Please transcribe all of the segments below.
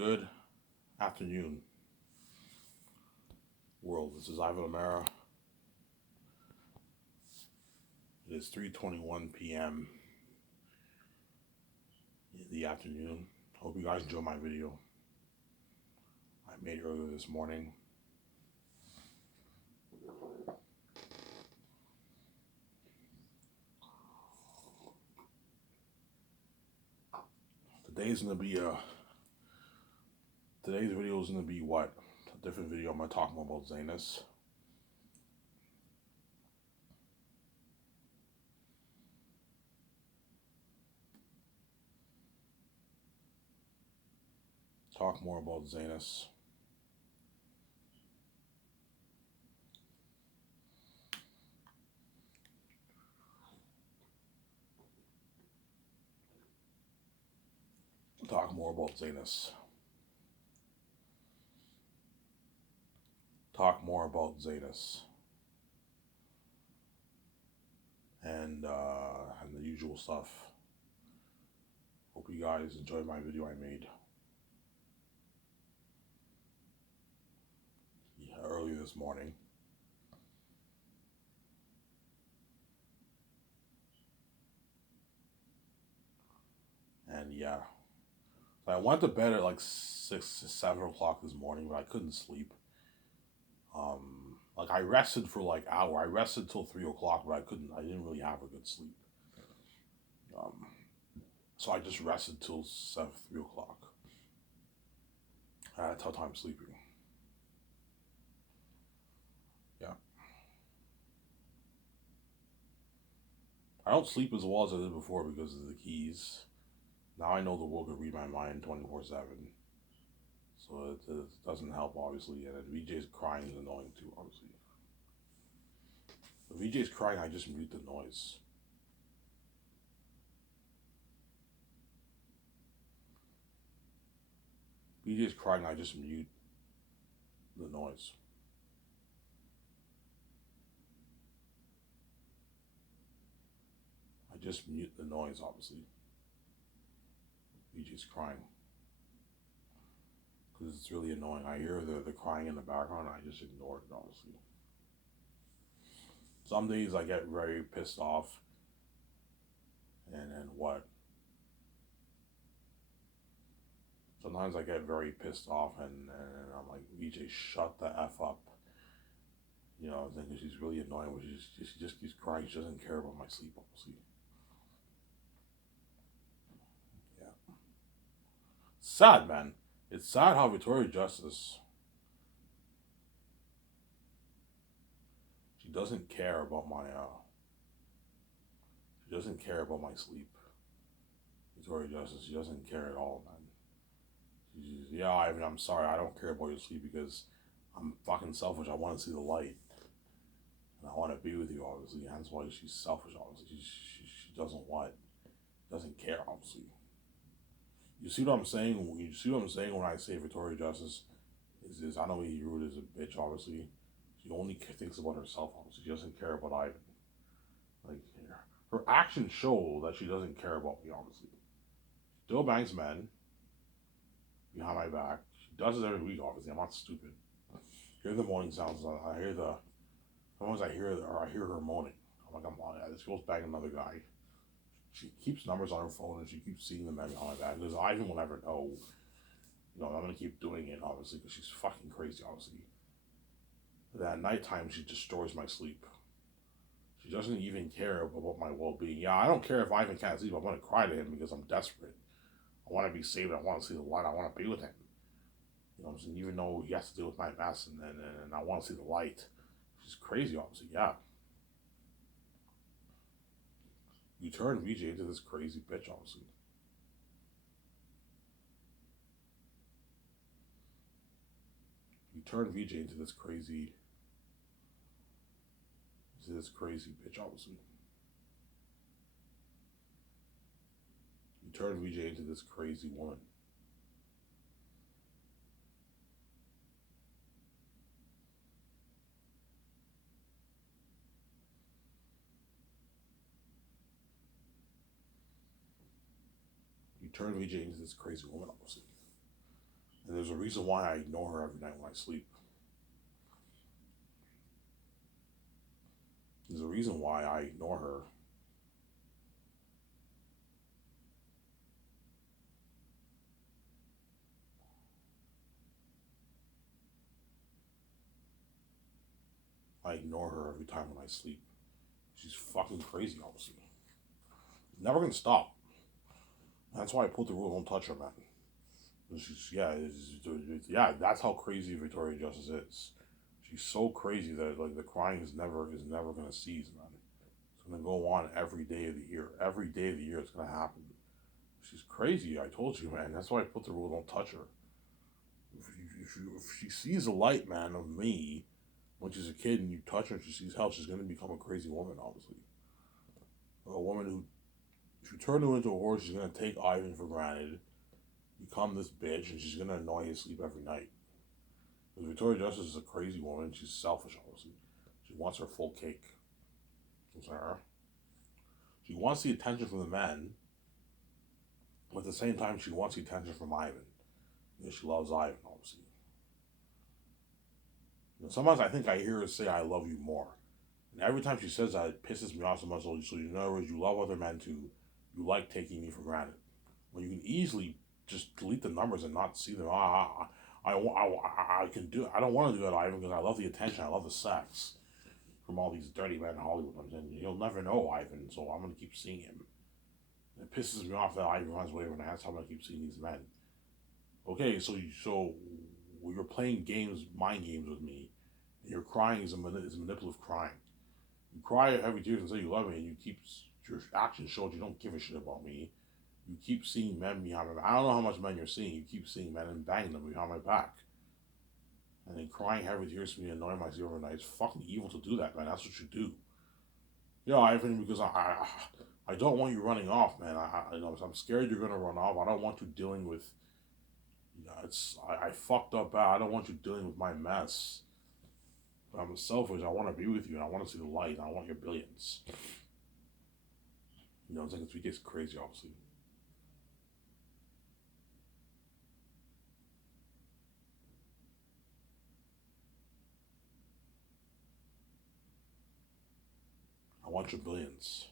Good afternoon, world. This is Ivan Amara. It is 3:21 p.m. in the afternoon. Hope you guys enjoy my video I made earlier this morning. Today's gonna be today's video is gonna be what? A different video. I'm gonna talk more about Zanus. Talk more about Zanus. Talk more about Zanus. Talk more about Zanus. And the usual stuff. Hope you guys enjoyed my video I made earlier this morning. And yeah, so I went to bed at like 6, 7 o'clock this morning, but I couldn't sleep. Like I rested for like an hour. I rested till 3 o'clock, but I didn't really have a good sleep. So I just rested till 3 o'clock. I had a tough time sleeping. Yeah. I don't sleep as well as I did before because of the keys. Now I know the world can read my mind 24/7. So it doesn't help, obviously. And then VJ's crying is annoying too, obviously. If VJ's crying, I just mute the noise. VJ's crying, I just mute the noise. I just mute the noise, obviously. VJ's crying. Because it's really annoying. I hear the crying in the background, I just ignore it, obviously. Some days I get very pissed off. And then what? Sometimes I get very pissed off and I'm like, VJ, shut the F up. You know, I think she's really annoying, but she just keeps crying. She doesn't care about my sleep, obviously. Yeah. Sad, man. It's sad how Victoria Justice, she doesn't care about she doesn't care about my sleep. Victoria Justice, she doesn't care at all, man. She's, yeah, Ivan, I'm sorry, I don't care about your sleep because I'm fucking selfish. I want to see the light. And I want to be with you, obviously. That's why she's selfish, obviously. She doesn't what? Doesn't care, obviously. You see what I'm saying? You see what I'm saying when I say Victoria Justice is I know he rude as a bitch, obviously. She only thinks about herself, obviously. She doesn't care about Ivan. Like, her actions show that she doesn't care about me, obviously. Still bangs men behind my back. She does it every week, obviously. I'm not stupid. Hear the moaning sounds. I hear the. Sometimes I hear her moaning. I'm like, this girl's banging another guy. She keeps numbers on her phone and she keeps seeing them behind my back. Because Ivan will never know. You know, I'm gonna keep doing it, obviously, because she's fucking crazy, obviously. But at nighttime, she destroys my sleep. She doesn't even care about my well-being. Yeah, I don't care if Ivan can't sleep. I'm gonna cry to him because I'm desperate. I want to be saved. I want to see the light. I want to be with him. You know what I'm saying? Even though he has to deal with my mess, and I want to see the light. She's crazy, obviously. Yeah. You turn VJ into this crazy bitch, obviously. You turn VJ into this crazy bitch, obviously. You turn VJ into this crazy woman. You turn VJ into this crazy woman, obviously. And there's a reason why I ignore her every night when I sleep. There's a reason why I ignore her. I ignore her every time when I sleep. She's fucking crazy, obviously. Never gonna stop. That's why I put the rule: don't touch her, man. She's yeah. That's how crazy Victoria Justice is. She's so crazy that like the crying is never gonna cease, man. It's gonna go on every day of the year. Every day of the year, it's gonna happen. She's crazy. I told you, man. That's why I put the rule: don't touch her. If she sees a light, man, of me when she's a kid, and you touch her and she sees hell, she's gonna become a crazy woman. Obviously, a woman who, if you turn her into a horse, she's gonna take Ivan for granted, become this bitch, and she's gonna annoy his sleep every night. Because Victoria Justice is a crazy woman. She's selfish, obviously. She wants her full cake. She wants the attention from the men, but at the same time, she wants the attention from Ivan. Because she loves Ivan, obviously. Sometimes I think I hear her say, "I love you more." And every time she says that, it pisses me off so much. So, in other words, you love other men too. You like taking me for granted. When you can easily just delete the numbers and not see them. I can do it. I don't want to do it, Ivan, because I love the attention. I love the sex from all these dirty men in Hollywood. And you'll never know Ivan, so I'm going to keep seeing him. It pisses me off that Ivan runs away when I have time to keep seeing these men. Okay, so you're playing games, mind games with me. And your crying is manipulative crying. You cry every tears and say you love me, and you keep your actions show you don't give a shit about me. You keep seeing men behind my back. I don't know how much men you're seeing. You keep seeing men and banging them behind my back. And then crying heavy tears to me and annoying myself overnight. It's fucking evil to do that, man. That's what you do. Yeah, Ivan, because I don't want you running off, man. I'm scared you're gonna run off. I don't want you dealing with. I fucked up bad. I don't want you dealing with my mess. But I'm selfish. I want to be with you, and I want to see the light. And I want your billions. It's like it gets crazy, obviously. I want your billions.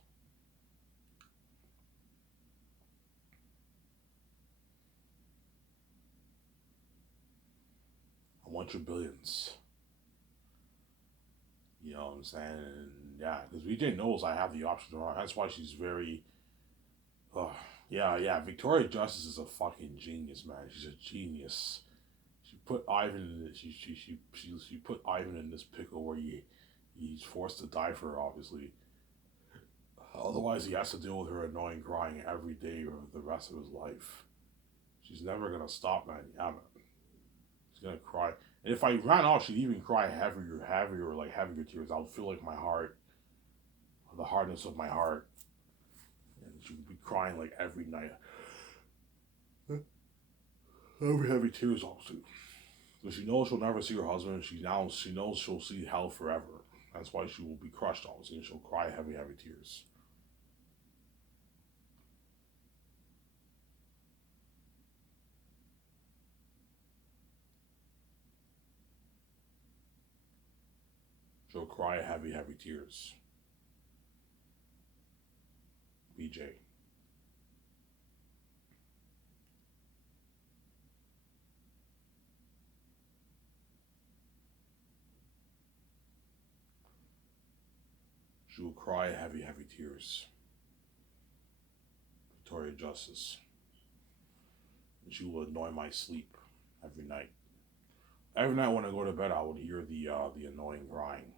I want your billions. You know what I'm saying? And yeah, because VJ knows I have the option to run. That's why she's very. Uh, yeah. Victoria Justice is a fucking genius, man. She's a genius. She put Ivan in. She put Ivan in this pickle where he's forced to die for her, obviously. Otherwise, he has to deal with her annoying crying every day for the rest of his life. She's never gonna stop, man. Yeah, man. She's gonna cry. And if I ran off, she'd even cry heavier, like heavier tears. I would feel like my heart, the hardness of my heart, and she would be crying like every night. Every heavy tears, also. Because she knows she'll never see her husband. She knows she'll see hell forever. That's why she will be crushed, obviously, and she'll cry heavy tears. She'll cry heavy tears. BJ. She will cry heavy tears. Victoria Justice. And she will annoy my sleep every night. Every night when I go to bed, I would hear the annoying crying.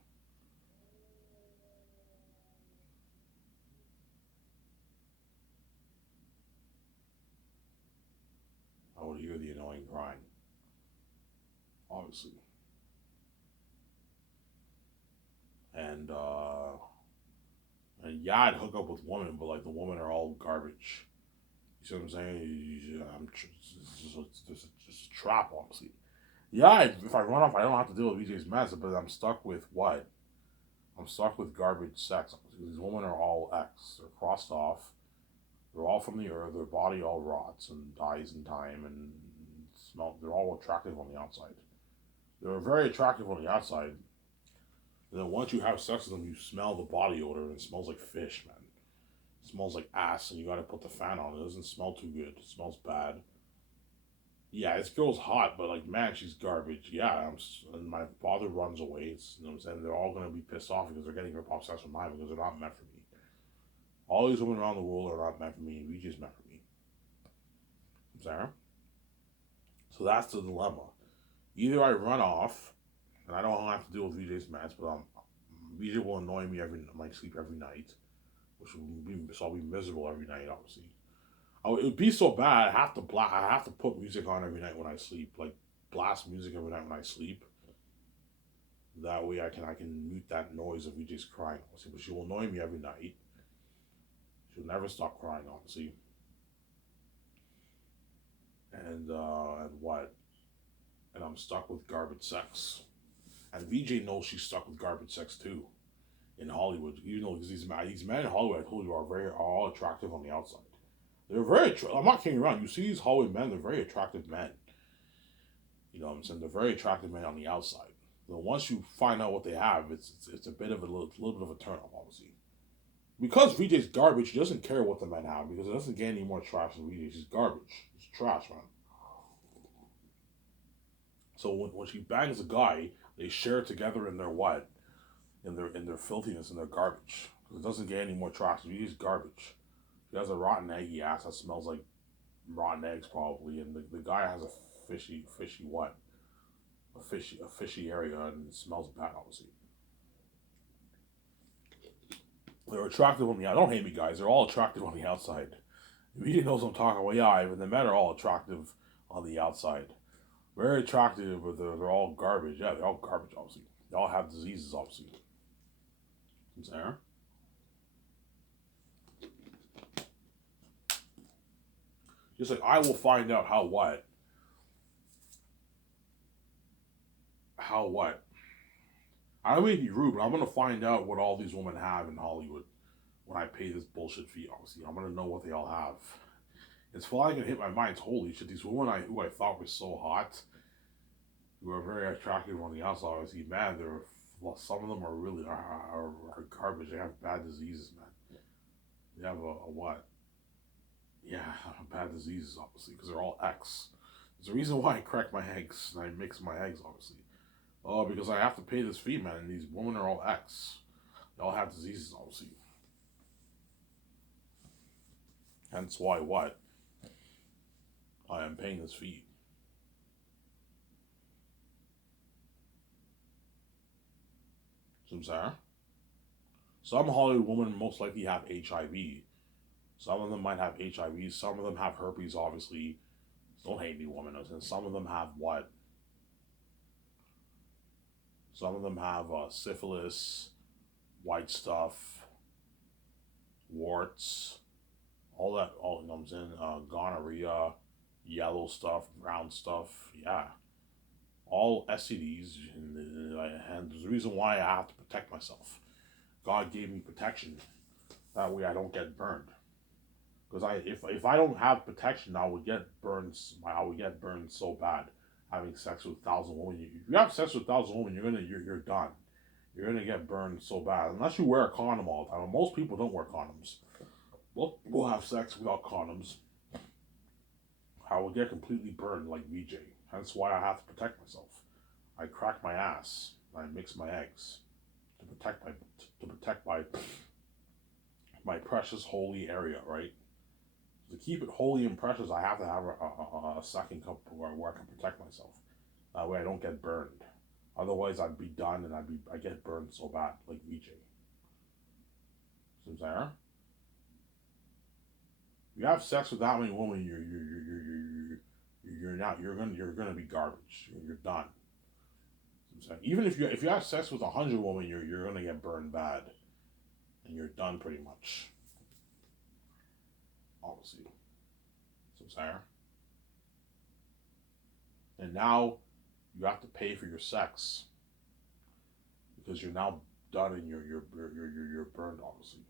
I would hear the annoying crying. Obviously, and yeah, I'd hook up with women, but like the women are all garbage. You see what I'm saying? It's a trap, obviously. Yeah, if I run off, I don't have to deal with VJ's mess, but I'm stuck with what? I'm stuck with garbage sex. These women are all X. They're crossed off. They're all from the earth. Their body all rots and dies in time, and Smell. They're all attractive on the outside. They're very attractive on the outside. And then once you have sex with them, you smell the body odor, and it smells like fish, man. It smells like ass, and you gotta put the fan on. It doesn't smell too good. It smells bad. Yeah, this girl's hot, but like, man, she's garbage. Yeah, and my father runs away. You know what I'm saying? They're all gonna be pissed off because they're getting rip off sex from mine because they're not meant for me. All these women around the world are not meant for me. VJ's meant for me. Sarah. So that's the dilemma. Either I run off, and I don't have to deal with VJ's mess, but VJ will annoy me every my sleep every night, which will be so I'll be miserable every night, obviously. Oh, it would be so bad. I have to put music on every night when I sleep. Like blast music every night when I sleep. That way I can mute that noise of VJ's crying. Obviously, but she will annoy me every night. She'll never stop crying, obviously. And what? And I'm stuck with garbage sex. And VJ knows she's stuck with garbage sex too. In Hollywood, you know, because these men in Hollywood, I told you, are all attractive on the outside. They're very. I'm not kidding around. You see these Hollywood men; they're very attractive men. You know what I'm saying? They're very attractive men on the outside. So once you find out what they have, it's a bit of a little bit of a turn off, obviously. Because VJ's garbage, he doesn't care what the men have because it doesn't get any more trash than VJ. He's garbage. He's trash, man. So when she bangs a guy, they share together in their what? In their filthiness and their garbage. Because it doesn't get any more trash. VJ's garbage. He has a rotten eggy ass that smells like rotten eggs probably, and the guy has a fishy what? A fishy area, and it smells bad, obviously. They're attractive on the outside. Don't hate me, guys. They're all attractive on the outside. If you knows what I'm talking about, yeah, even the men are all attractive on the outside. Very attractive, but they're all garbage. Yeah, they're all garbage, obviously. They all have diseases, obviously. Sarah? Just like I will find out how what? How what? I don't mean to be rude, but I'm gonna find out what all these women have in Hollywood when I pay this bullshit fee. Obviously, I'm gonna know what they all have. It's flying and hit my mind. Holy shit! These women who I thought were so hot, who are very attractive on the outside. Obviously, man, some of them are really are garbage. They have bad diseases, man. They have a what? Yeah, bad diseases, obviously, because they're all X. There's a reason why I crack my eggs and I mix my eggs, obviously. Oh, because I have to pay this fee, man, and these women are all X. They all have diseases, obviously. Hence why what? I am paying this fee. Sarah? Some Hollywood women most likely have HIV. Some of them might have HIV. Some of them have herpes, obviously. Don't hate me, woman. And some of them have what? Some of them have syphilis, white stuff, warts, all that. All you know what I'm saying? Gonorrhea, yellow stuff, brown stuff. Yeah, all STDs. And there's a reason why I have to protect myself. God gave me protection. That way I don't get burned. Because if I don't have protection, I would get burned. I would get burned so bad having sex with 1,000 women. If you have sex with 1,000 women, you're done. You're gonna get burned so bad unless you wear a condom all the time. Most people don't wear condoms. We'll have sex without condoms. I will get completely burned like VJ. Hence why I have to protect myself. I crack my ass. I mix my eggs to protect my precious holy area, right? To keep it holy and precious, I have to have a second cup where I can protect myself. That way I don't get burned. Otherwise, I'd be done and I get burned so bad, like VJ. Sarah? You have sex with that many women, you're gonna be garbage. You're done. Even if you have sex with 100 women, you're gonna get burned bad, and you're done pretty much. Obviously. Sarah. And now you have to pay for your sex because you're now done and you're burned, obviously.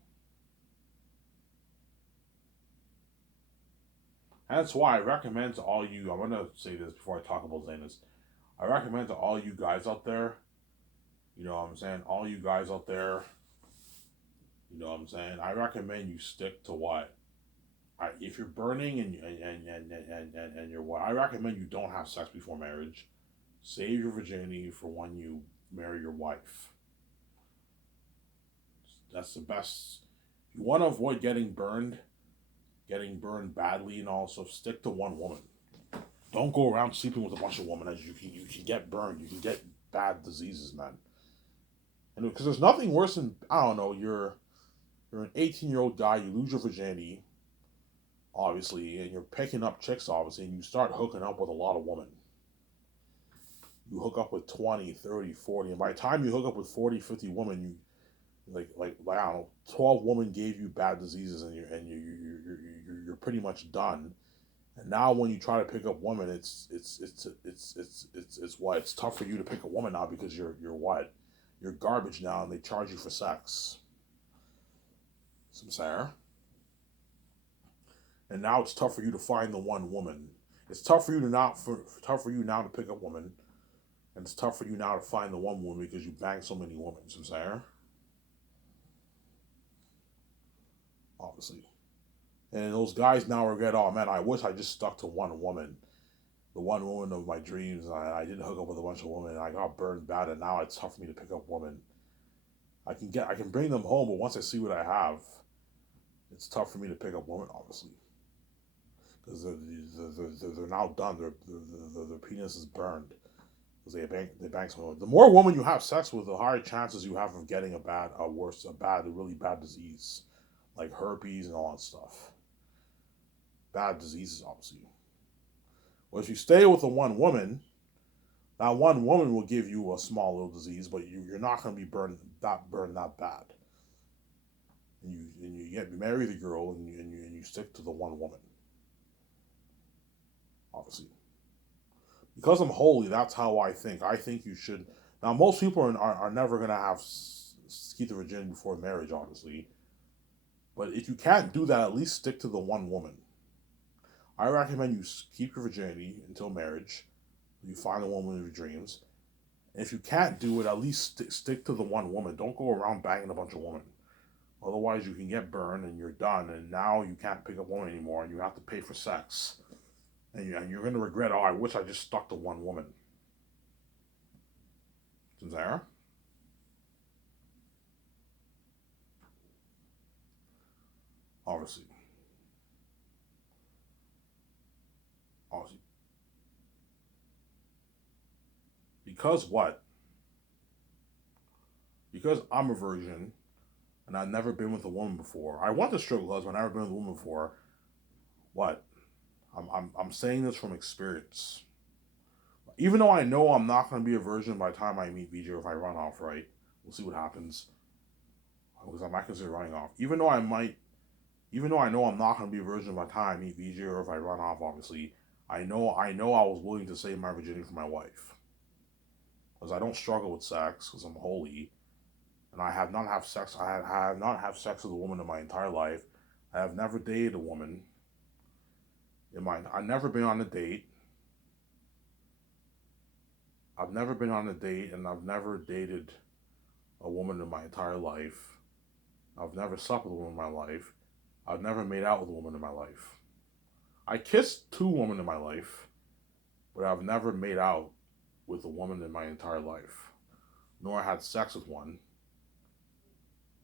That's why I recommend to all you. I'm gonna say this before I talk about Zanus. I recommend to all you guys out there. You know what I'm saying? All you guys out there. You know what I'm saying? I recommend you stick to what. If you're burning and you're what, I recommend you don't have sex before marriage. Save your virginity for when you marry your wife. That's the best. If you want to avoid getting burned badly, and also stick to one woman. Don't go around sleeping with a bunch of women, as you can get burned. You can get bad diseases, man. And because there's nothing worse than, I don't know, you're an 18-year-old guy, you lose your virginity, obviously, and you're picking up chicks, obviously, and you start hooking up with a lot of women. You hook up with 20, 30, 40, and by the time you hook up with 40, 50 women, you I don't know, 12 women gave you bad diseases, and you're pretty much done. And now when you try to pick up women, it's what, it's tough for you to pick a woman now because you're what, you're garbage now, and they charge you for sex. Some Sarah. And now it's tough for you to find the one woman. It's tough for you to tough for you now to pick up women, and it's tough for you now to find the one woman because you bang so many women. Some Sarah. Obviously. And those guys now regret, oh man, I wish I just stuck to one woman. The one woman of my dreams. I didn't hook up with a bunch of women. I got burned bad, and now it's tough for me to pick up women. I can bring them home, but once I see what I have, it's tough for me to pick up women, obviously. Because they're now done. Their penis is burned. Because they bank some women. The more women you have sex with, the higher chances you have of getting a really bad disease. Like herpes and all that stuff. Bad diseases, obviously. Well, if you stay with the one woman, that one woman will give you a small little disease, but you're not going to be burned that bad. And you marry the girl, and you stick to the one woman. Obviously, because I'm holy, that's how I think. I think you should. Now, most people are never going to have keep the virginity before marriage, obviously. But if you can't do that, at least stick to the one woman. I recommend you keep your virginity until marriage. You find the woman of your dreams. And if you can't do it, at least stick to the one woman. Don't go around banging a bunch of women. Otherwise, you can get burned and you're done. And now you can't pick up women anymore, and you have to pay for sex. And you're going to regret, oh, I wish I just stuck to one woman. Zara? Obviously. Obviously. Because what? Because I'm a virgin and I've never been with a woman before. I want to strip clubs, but I've never been with a woman before. What? I'm saying this from experience. Even though I know I'm not going to be a virgin by the time I meet VJ, or if I run off, right? We'll see what happens. Because I might consider running off. Even though I know I'm not going to be a virgin by the time I meet VJ, or if I run off, obviously, I know I was willing to save my virginity for my wife. Because I don't struggle with sex, because I'm holy. And I have not have sex. I have not have sex with a woman in my entire life. I have never dated a woman. I've never been on a date. I've never been on a date, and I've never dated a woman in my entire life. I've never slept with a woman in my life. I've never made out with a woman in my life. I kissed 2 women in my life, but I've never made out with a woman in my entire life. Nor had sex with one.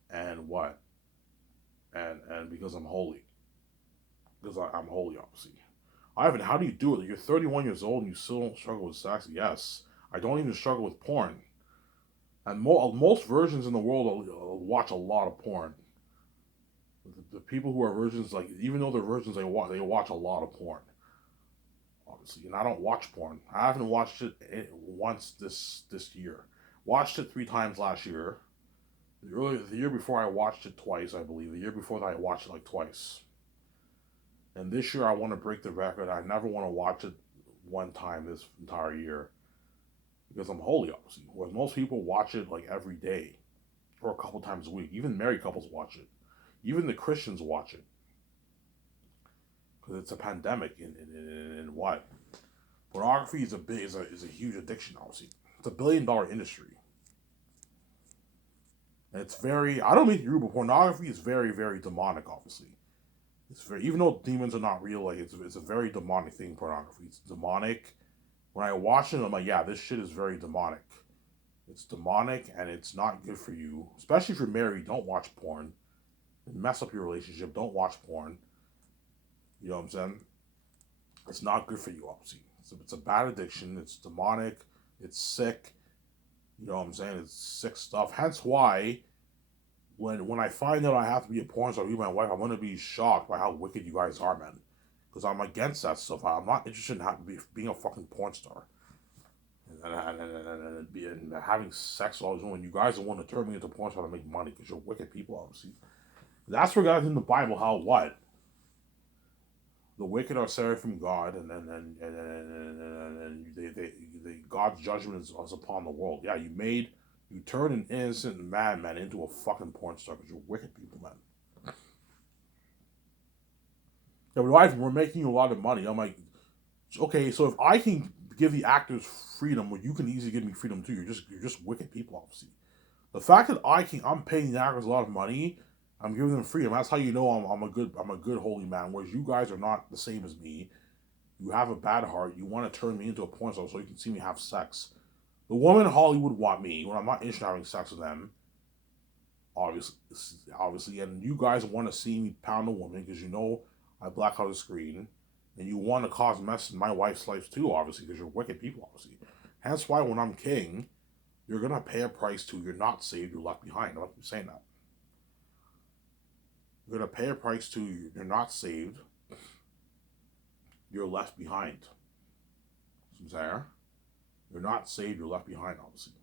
And what? And because I'm holy. Because I'm holy, obviously. Ivan, how do you do it? You're 31 years old and you still don't struggle with sex? Yes. I don't even struggle with porn. And most virgins in the world watch a lot of porn. The people who are virgins, like, even though they're virgins, they watch a lot of porn. Obviously, and I don't watch porn. I haven't watched it once this year. Watched it 3 times last year. The year before I watched it twice, I believe. The year before that I watched it like twice. And this year I want to break the record. I never want to watch it one time this entire year. Because I'm holy, obviously. Whereas most people watch it like every day. Or a couple times a week. Even married couples watch it. Even the Christians watch it. because it's a pandemic in what? Pornography is a huge addiction. Obviously, it's $1 billion industry. And it's very. I don't mean to be rude, but pornography is very very demonic. Obviously, it's very, even though demons are not real. Like it's a very demonic thing. Pornography. It's demonic. When I watch it, I'm like, yeah, this shit is very demonic. It's demonic and it's not good for you. Especially if you're married, don't watch porn. It mess up your relationship. Don't watch porn. You know what I'm saying? It's not good for you, obviously. It's a bad addiction. It's demonic. It's sick. You know what I'm saying? It's sick stuff. Hence why, when I find out I have to be a porn star with my wife, I'm gonna be shocked by how wicked you guys are, man. Because I'm against that stuff. I'm not interested in being a fucking porn star. And having sex all the time. You guys are want to turn me into porn star to make money because you're wicked people, obviously. That's where God in the Bible how what the wicked are separated from God, and God's judgment is upon the world. Yeah, you turned an innocent madman into a fucking porn star because you're wicked people, man. Yeah, but wife, we're making a lot of money. I'm like, okay, so if I can give the actors freedom, well, you can easily give me freedom too. You're just wicked people, obviously. The fact that I'm paying the actors a lot of money, I'm giving them freedom. That's how you know I'm a good holy man. Whereas you guys are not the same as me. You have a bad heart. You want to turn me into a porn star so you can see me have sex. The women in Hollywood want me when I'm not interested in having sex with them. Obviously, and you guys want to see me pound a woman because you know I black out the screen, and you want to cause mess in my wife's life too, obviously, because you're wicked people, obviously. Hence why when I'm king, you're gonna pay a price too. You're not saved. You're left behind. I'm saying that. You're gonna pay a price too. You're not saved. You're left behind. There. You're not saved. You're left behind, obviously.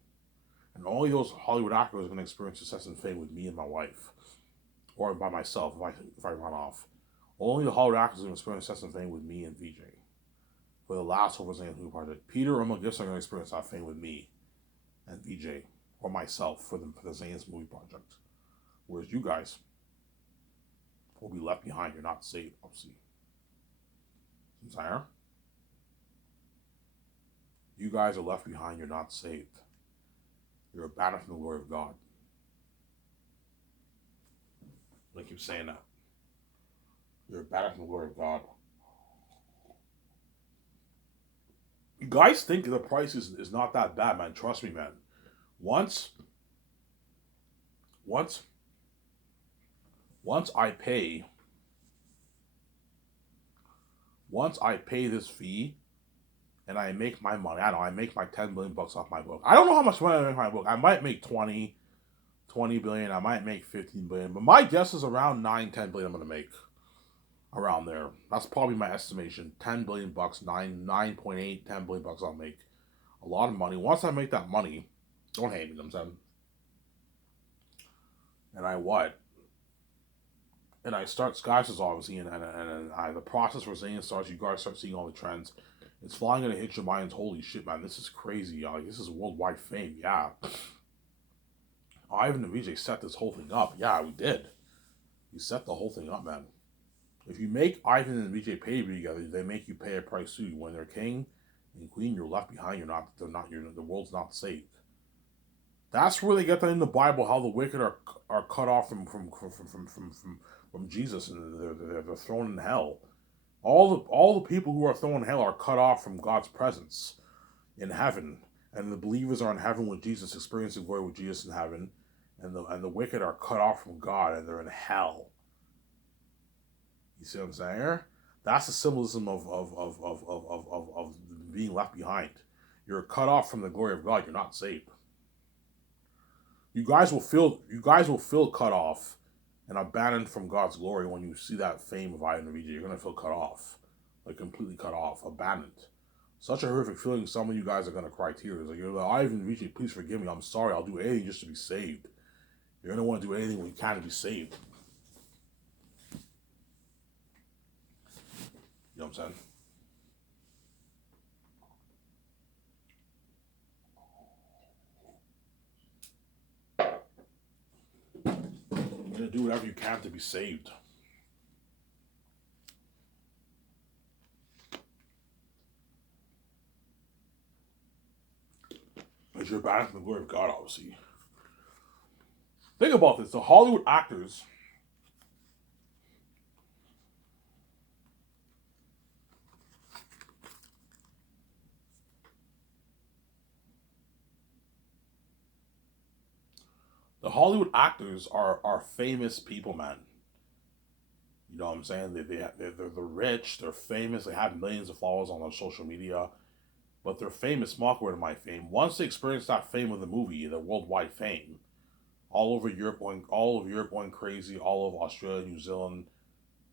And only those Hollywood actors are gonna experience success and fame with me and my wife, or by myself if I run off. Only the Hollywood actors are gonna experience success and fame with me and VJ. For the last Over Zane's movie project, Peter and Mel Gibson are gonna experience that fame with me and VJ or myself for the Zane's movie project. Whereas you guys will be left behind. You're not saved, obviously. Desire? You guys are left behind. You're not saved. You're abandoned from the glory of God. I keep saying that. You're abandoned from the glory of God. You guys think the price is not that bad, man. Trust me, man. Once I pay this fee and I make my money, I make my 10 billion bucks off my book. I don't know how much money I make my book. I might make 20 billion, I might make 15 billion, but my guess is around 9-10 billion I'm gonna make. Around there. That's probably my estimation. 10 billion bucks, 9.8, 10 billion bucks I'll make. A lot of money. Once I make that money, don't hate me, I'm saying. And I what? And I start Skys's obviously, and the process for Zane starts. You guys start seeing all the trends. It's flying gonna hit your minds. Holy shit, man! This is crazy, y'all. This is worldwide fame. Yeah. Ivan and VJ set this whole thing up. Yeah, we did. We set the whole thing up, man. If you make Ivan and VJ pay together, they make you pay a price too. When they're king and queen, you're left behind. The world's not saved. That's where they get that in the Bible. How the wicked are cut off from Jesus, and they're thrown in hell. All the people who are thrown in hell are cut off from God's presence in heaven, and the believers are in heaven with Jesus, experiencing glory with Jesus in heaven, and the wicked are cut off from God, and they're in hell. You see what I'm saying? That's the symbolism of being left behind. You're cut off from the glory of God. You're not saved. You guys will feel cut off and abandoned from God's glory when you see that fame of Ivan and VJ. You're gonna feel cut off, like completely cut off, abandoned. Such a horrific feeling. Some of you guys are gonna cry tears. Like, you're like, Ivan and VJ, please forgive me. I'm sorry. I'll do anything just to be saved. You're gonna want to do anything when you can to be saved. You know what I'm saying? You're gonna do whatever you can to be saved. Because you're banished from the glory of God, obviously. Think about this. The Hollywood actors, are famous people, man. You know what I'm saying? They're rich, they're famous, they have millions of followers on their social media, but they're famous mockery of my fame. Once they experience that fame of the movie, the worldwide fame, all of Europe going crazy, all of Australia, New Zealand,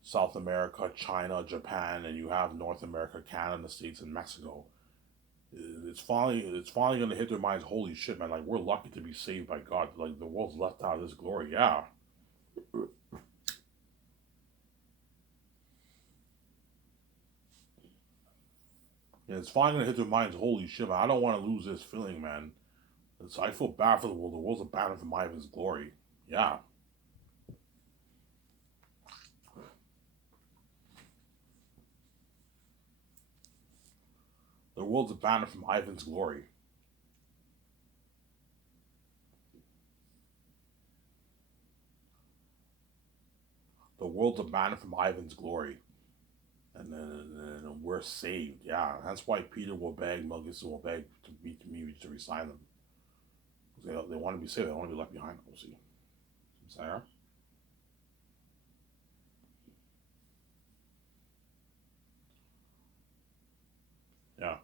South America, China, Japan, and you have North America, Canada, the States, and Mexico. It's finally gonna hit their minds. Holy shit, man! Like we're lucky to be saved by God. Like the world's left out of this glory. Yeah, and it's finally gonna hit their minds. Holy shit, man! I don't want to lose this feeling, man. I feel bad for the world. The world's a banner from Ivan's glory. Yeah, the world's a banner from Ivan's glory. The world's a banner from Ivan's glory. And we're saved. Yeah, that's why Peter will beg, Mel Gibson will beg to me to resign them. They want to be saved. They don't want to be left behind. We'll see. Sarah? Yeah,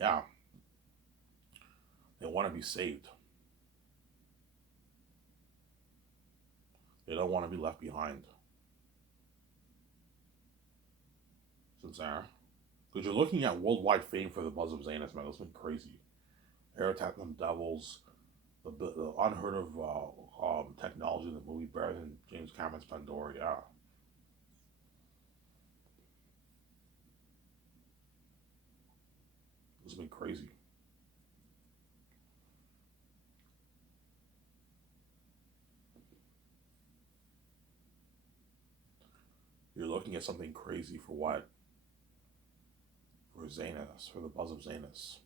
yeah. They want to be saved. They don't want to be left behind. Sarah? Because you're looking at worldwide fame for the Buzz of Zanus, man. That's been crazy. Air Attack on the Devils, the unheard of technology in the movie, better than James Cameron's Pandora. Yeah, it's been crazy. You're looking at something crazy for what? For Zanus, for the Buzz of Zanus,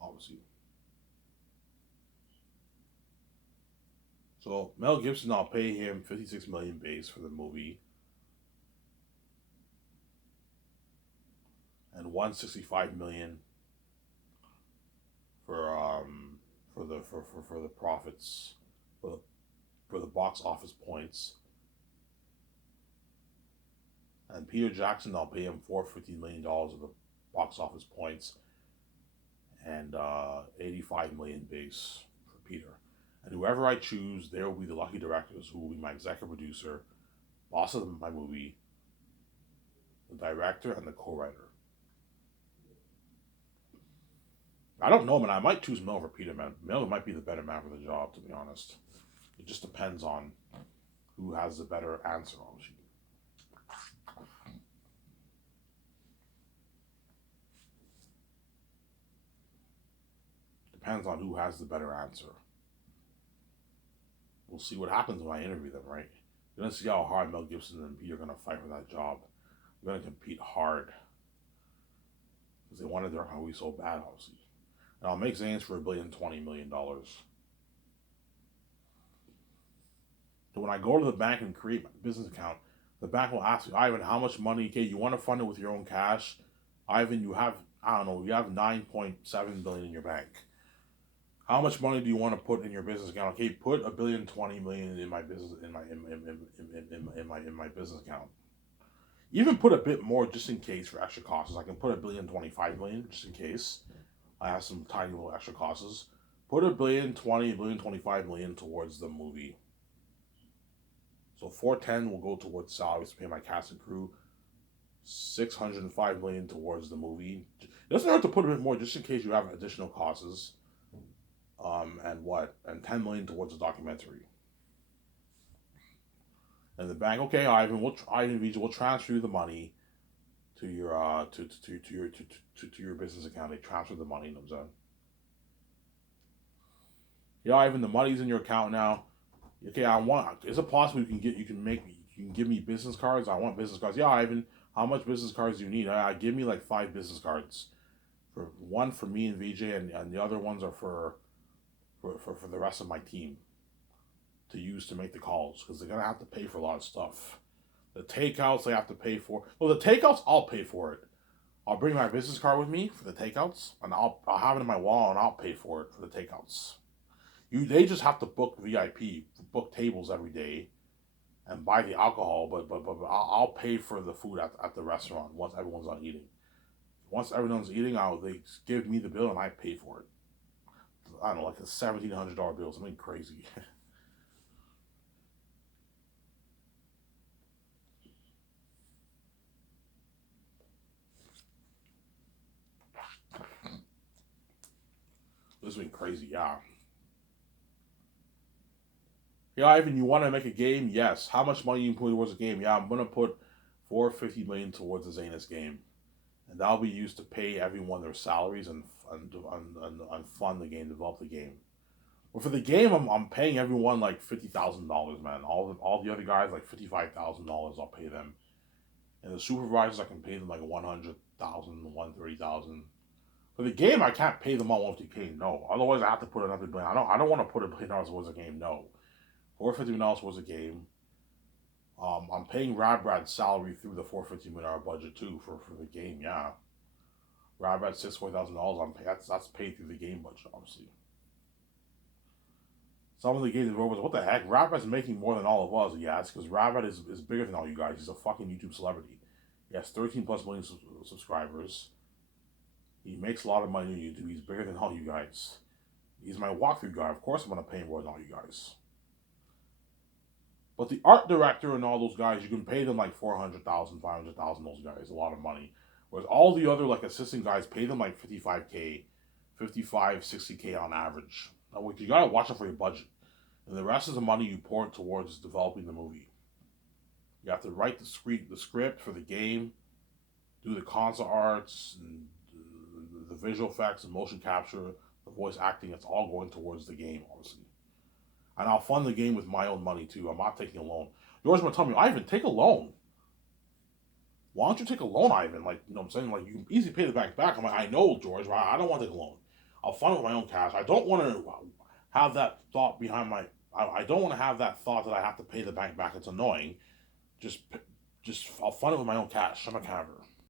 obviously. So Mel Gibson, I'll pay him 56 million base for the movie, and 165 million for for the profits, for the for the box office points. And Peter Jackson, I'll pay him $450 million of the box office points, and 85 million base for Peter. And whoever I choose, they will be the lucky directors who will be my executive producer, boss of my movie, the director, and the co-writer. I don't know, man. I might choose Mel over Peter, man. Mel might be the better man for the job, to be honest. It just depends on who has the better answer, obviously. Depends on who has the better answer. We'll see what happens when I interview them, right? You're gonna see how hard Mel Gibson and Peter are gonna fight for that job. They're gonna compete hard because they wanted their movie so bad, obviously. And I'll make Zane's for $1,020 million. So when I go to the bank and create my business account, the bank will ask me, Ivan, how much money? Okay, you want to fund it with your own cash? Ivan, you have, I don't know, you have 9.7 billion in your bank. How much money do you want to put in your business account? Okay, put $1,020 million in my business in my business account. Even put a bit more just in case for extra costs. I can put $1,025 million just in case I have some tiny little extra costs. Put $1,020 million towards the movie. So 410 will go towards salaries to pay my cast and crew. 605 million towards the movie. It doesn't hurt to put a bit more just in case you have additional costs. And 10 million towards the documentary. And the bank, okay, Ivan Visa will transfer you the money to your to your business account. They transfer the money, you know what I'm saying? Yeah, Ivan, the money's in your account now. Okay, I want. Is it possible you can give me business cards? I want business cards. Yeah, Ivan, how much business cards do you need? Give me like 5 business cards. For one for me and VJ, and the other ones are for the rest of my team to use to make the calls because they're gonna have to pay for a lot of stuff. The takeouts they have to pay for. Well, the takeouts I'll pay for it. I'll bring my business card with me for the takeouts, and I'll have it in my wall, and I'll pay for it for the takeouts. They just have to book VIP, book tables every day, and buy the alcohol. But I'll pay for the food at the restaurant once everyone's done eating. Once everyone's eating, they give me the bill and I pay for it. I don't know, like a $1,700 bill, something crazy. This has been crazy, yeah. Yeah, Ivan, you want to make a game? Yes. How much money you put towards a game? Yeah, I'm gonna put 450 million towards the Zanus game, and that'll be used to pay everyone their salaries and fund the game, develop the game. But for the game, I'm paying everyone like $50,000, man. All the other guys like $55,000. I'll pay them, and the supervisors I can pay them like 100,000, 130,000. For the game, I can't pay them all 150K. No, otherwise I have to put another billion. I don't want to put $1 billion towards a game. No, $450 was a game. I'm paying Radbrad's salary through the $450 million budget too for the game. Yeah, Radbrad $64,000. That's paid through the game budget, obviously. Some of the games developers, what the heck? Radbrad's making more than all of us. Yeah, it's because Radbrad is bigger than all you guys. He's a fucking YouTube celebrity. He has 13 plus million subscribers. He makes a lot of money on YouTube. He's bigger than all you guys. He's my walkthrough guy. Of course, I'm gonna pay more than all you guys. But the art director and all those guys, you can pay them like 400,000, 500,000. Those guys, a lot of money. Whereas all the other like assistant guys pay them like 55K, 55, 60K on average. Now, you gotta watch it for your budget, and the rest of the money you pour towards developing the movie. You have to write the script for the game, do the concept arts, and the visual effects, the motion capture, the voice acting. It's all going towards the game, obviously. And I'll fund the game with my own money too. I'm not taking a loan. George gonna tell me, Ivan, take a loan. Why don't you take a loan, Ivan? Like, you know what I'm saying? Like, you can easily pay the bank back. I'm like, I know, George, but I don't want to take a loan. I'll fund it with my own cash. I don't want to have that thought behind my. I don't want to have that thought that I have to pay the bank back. It's annoying. Just, just I'll fund it with my own cash. I'm a caver.